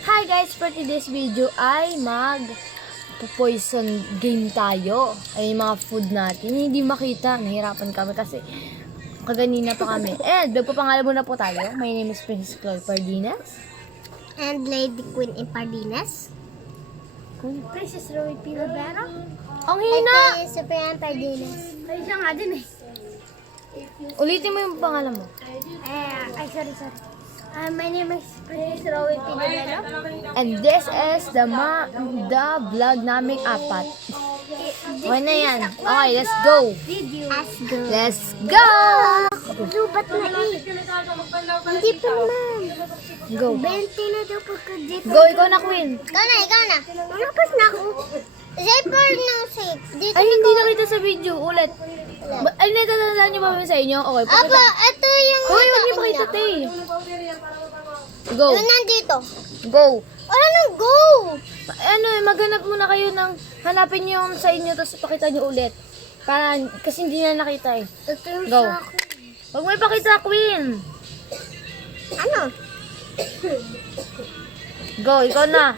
Hi guys, for today's video ay poison game tayo. Ay yung mga food natin. Hindi makita. Nahirapan kami kasi kaganina pa kami. And nagpapangalan muna po tayo. My name is Princess Chloe Pardinas. And Lady Queen Impardinas. Princess Roy Pilabera. Ang Ito hina! yung Supriyan Pardinas. Ay, siya nga din eh. Ulitin mo yung pangalan mo. Sorry. My name is Princess Roy Pilabera. And this is the vlog naming apat. Okay na yan. Okay, let's go. Let's go. Let's go! Lubat na eh. Hindi pa naman. Go. 20 na daw pagka-dip. Go, ikaw na, Queen. Ikaw na. Malakas na ako. Zipper no safe. Dito Ay, hindi nakita sa video. Ulit. Ay, natatandaan niyo ba sa inyo? Okay, pakita. Aba, ito yung... Hoy, huwag niyo pakita, te. Go. Yung nandito. Go. Anong go? Maghanap muna kayo ng, hanapin niyo yung sa inyo, tapos pakita niyo ulit. Kasi hindi na nakita eh. Ito yung Go. sa akin. Huwag mo ipakita, Queen. Ano? Go, ikaw na.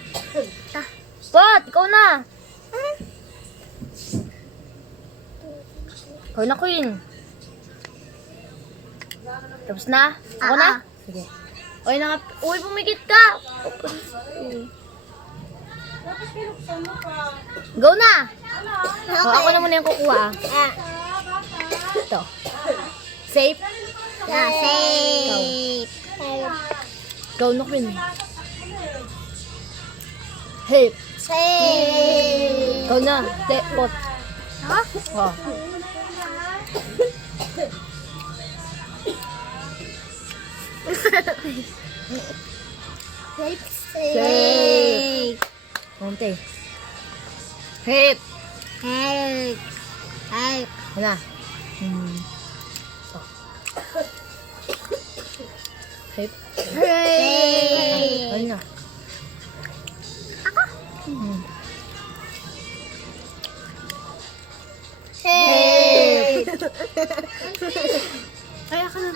Pot, ikaw na. Ikaw na, Queen. Tapos na? Ako na? Sige. Uy, uy, pumikit ka. Go na. O, ako na muna yung kukuha. Ito. Safe? Safe. Go na, Queen. Hey. Safe. Go na. Pot. Ha? Oh. Safe. Konti. Hip. Safe. Safe. Wala. Hip. Safe. Ayun na. Safe. Kaya ka na.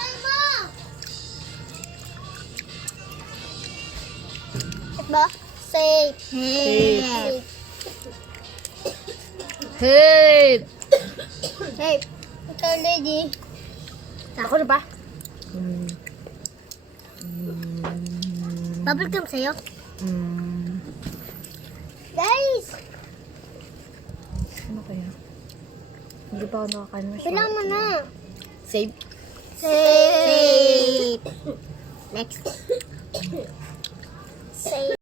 Ba? Safe. Safe. Hip. Safe. Ikaw, lady. Ako na ba? Bubble gum sa'yo. Guys! Ano kaya? Hindi pa ako nakakain masyado. Bilang mo na. Safe. Safe. Next. Safe.